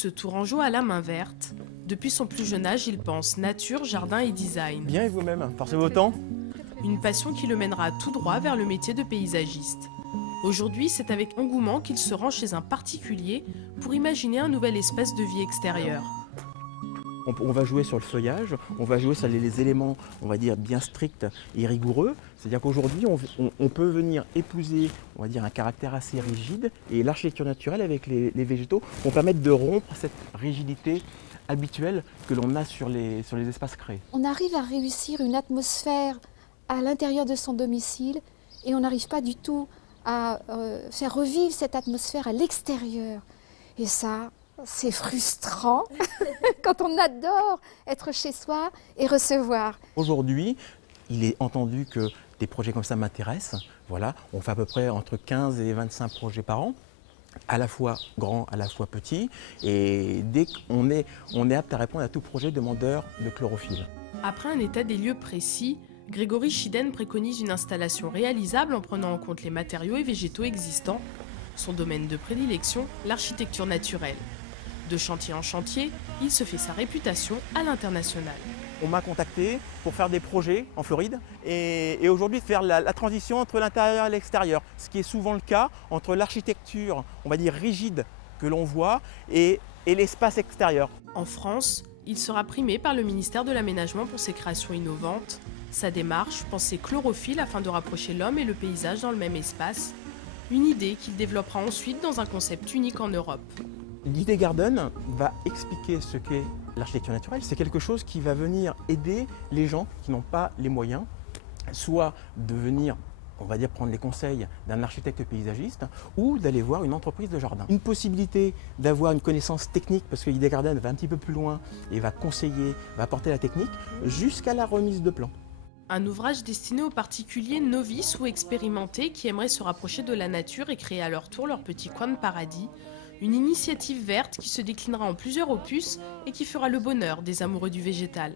Ce Tourangeau a la main verte. Depuis son plus jeune âge, il pense nature, jardin et design. Bien et vous-même, forcez vos temps. Une passion qui le mènera tout droit vers le métier de paysagiste. Aujourd'hui, c'est avec engouement qu'il se rend chez un particulier pour imaginer un nouvel espace de vie extérieur. On va jouer sur le feuillage, on va jouer sur les éléments, on va dire, bien stricts et rigoureux. C'est-à-dire qu'aujourd'hui, on peut venir épouser, on va dire, un caractère assez rigide, et l'architecture naturelle avec les végétaux vont permettre de rompre cette rigidité habituelle que l'on a sur les espaces créés. On arrive à réussir une atmosphère à l'intérieur de son domicile et on n'arrive pas du tout à faire revivre cette atmosphère à l'extérieur. Et ça, c'est frustrant quand on adore être chez soi et recevoir. Aujourd'hui, il est entendu que des projets comme ça m'intéressent. Voilà, on fait à peu près entre 15 et 25 projets par an, à la fois grands, à la fois petits. Et dès qu'on est apte à répondre à tout projet demandeur de chlorophylle. Après un état des lieux précis, Grégory Chiden préconise une installation réalisable en prenant en compte les matériaux et végétaux existants. Son domaine de prédilection, l'architecture naturelle. De chantier en chantier, il se fait sa réputation à l'international. On m'a contacté pour faire des projets en Floride et aujourd'hui faire la transition entre l'intérieur et l'extérieur, ce qui est souvent le cas entre l'architecture, on va dire rigide, que l'on voit et l'espace extérieur. En France, il sera primé par le ministère de l'Aménagement pour ses créations innovantes. Sa démarche, pensée chlorophylle afin de rapprocher l'homme et le paysage dans le même espace. Une idée qu'il développera ensuite dans un concept unique en Europe. L'idée Garden va expliquer ce qu'est l'architecture naturelle. C'est quelque chose qui va venir aider les gens qui n'ont pas les moyens, soit de venir, on va dire, prendre les conseils d'un architecte paysagiste ou d'aller voir une entreprise de jardin. Une possibilité d'avoir une connaissance technique, parce que l'idée Garden va un petit peu plus loin et va conseiller, va apporter la technique jusqu'à la remise de plan. Un ouvrage destiné aux particuliers novices ou expérimentés qui aimeraient se rapprocher de la nature et créer à leur tour leur petit coin de paradis. Une initiative verte qui se déclinera en plusieurs opus et qui fera le bonheur des amoureux du végétal.